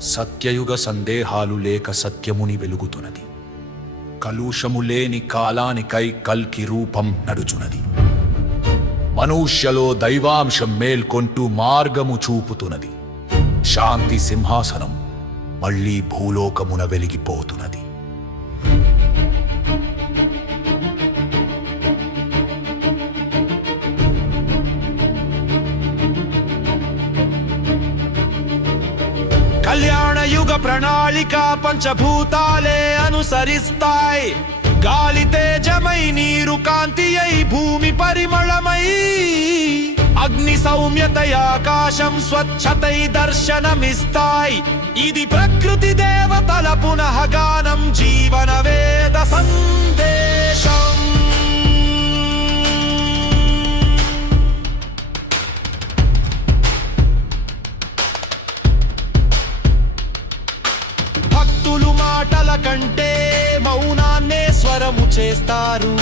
సత్యయుగ సందేహాలు లేక సత్యముని వెలుగుతున్నది. కలుషము లేని కాలానికై కల్కి రూపం నడుచున్నది. మనుష్యలో దైవాంశం మేల్కొంటూ మార్గము చూపుతున్నది. శాంతి సింహాసనం మళ్లీ భూలోకమున వెలిగిపోతున్నది. కళ్యాణ యుగ ప్రణాళిక పంచభూతాలే అనుసరిస్తాయి. గాలి తేజమై, నీరు కాంతి అయి, భూమి పరిమళమై, అగ్ని సౌమ్యతై, ఆకాశం స్వచ్ఛతై దర్శనమిస్తాయి. ఇది ప్రకృతి దేవతల పునఃగానం, జీవన వేద సందేశం. భక్తులు మాటల కంటే మౌనాన్నే స్వరము చేస్తారు.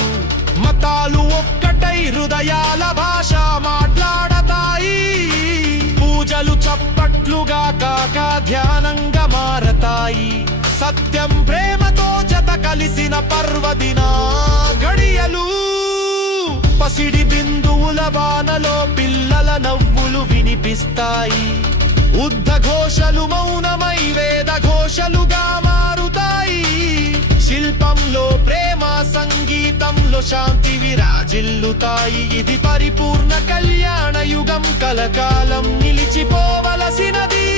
మతాలు ఒక్కటై హృదయాల భాష మాట్లాడతాయి. పూజలు చప్పట్లుగా కాక ధ్యానంగా మారతాయి. సత్యం ప్రేమతో జత కలిసిన పర్వదిన గడియలు. పసిడి బిందువుల వానలో పిల్లల నవ్వులు వినిపిస్తాయి. ఉద్ధఘోషలు మౌనమై వేద ఘోషలుగా మారుతాయి. శిల్పంలో ప్రేమ, సంగీతంలో శాంతి విరాజిల్లుతాయి. ఇది పరిపూర్ణ కళ్యాణ యుగం, కలకాలం నిలిచిపోవలసినది.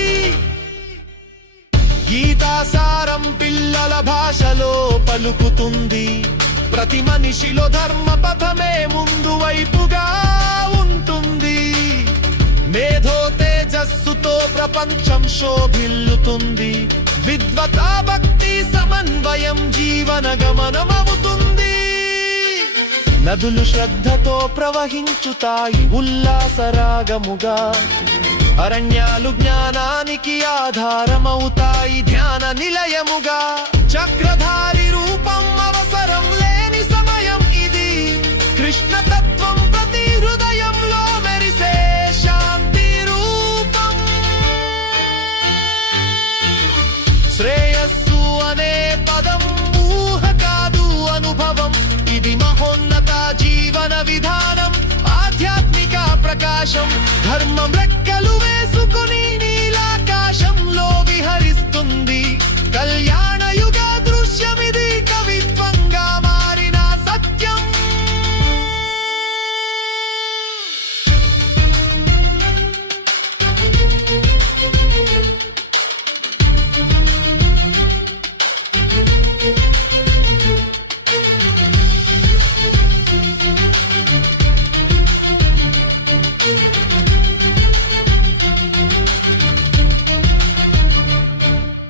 గీతాసారం పిల్లల భాషలో పలుకుతుంది. ప్రతి మనిషిలో ధర్మ పథమే ముందు వైపుగా ఉంటుంది. మేధో తేజస్సుతో ప్రపంచం శోభిల్లుతుంది. విద్వత భక్తి సమన్వయం జీవన గమనమవుతుంది. నదులు శ్రద్ధతో ప్రవహించుతాయి ఉల్లాసరాగముగా. అరణ్యాలు జ్ఞానానికి ఆధారమవుతాయి ధ్యాన నిలయముగా. చక్రధారి రూపం అవసరం లేని సమయం ఇది. కృష్ణ తత్వం ప్రతి హృదయంలో మెరిసే శాంతి రూపం. శ్రేయస్సు అనే పదం ఊహ కాదు, అనుభవం. ఇది మహోన్నత జీవన విధానం, ఆధ్యాత్మిక ప్రకాశం. ధర్మం రెక్కలు వేసుకుని నీలాకాశంలో విహరిస్తుంది. కళ్యాణ యుగ దృశ్యమిది, కవిత్వంగా మారిన సత్యం.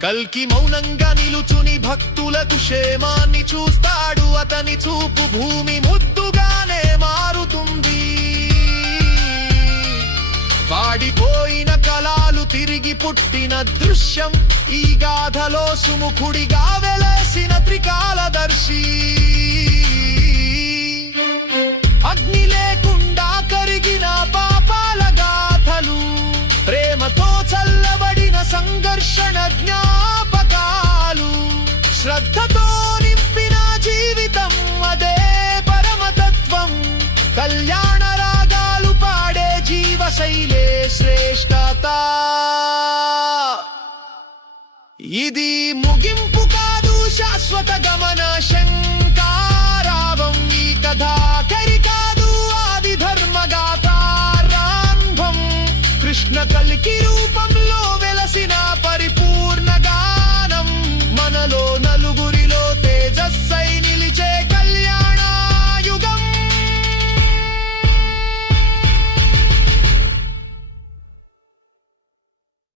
కల్కి మౌనంగా నిలుచుని భక్తులకు క్షేమాన్ని చూస్తాడు. అతని చూపు భూమి ముద్దుగానే మారుతుంది. వాడిపోయిన కళలు తిరిగి పుట్టిన దృశ్యం. ఈ గాథలో సుముఖుడిగా వెలసిన త్రికాలదర్శి. అగ్ని లేకుండా కరిగిన పాపాల గాథలు, ప్రేమతో చల్లబడిన సంఘర్షణ జ్ఞాపకాలు. శ్రద్ధతో నింపిన జీవితం, అదే పరమతత్వం. కళ్యాణ రాగాలు పాడే జీవశైలే శ్రేష్టత. ఇది ముగింపు కాదు, శాశ్వత గమన శంకారావం. ఈ కథ కరి కాదు, ఆది ధర్మగాథారంభం. కృష్ణ కల్కి రూపం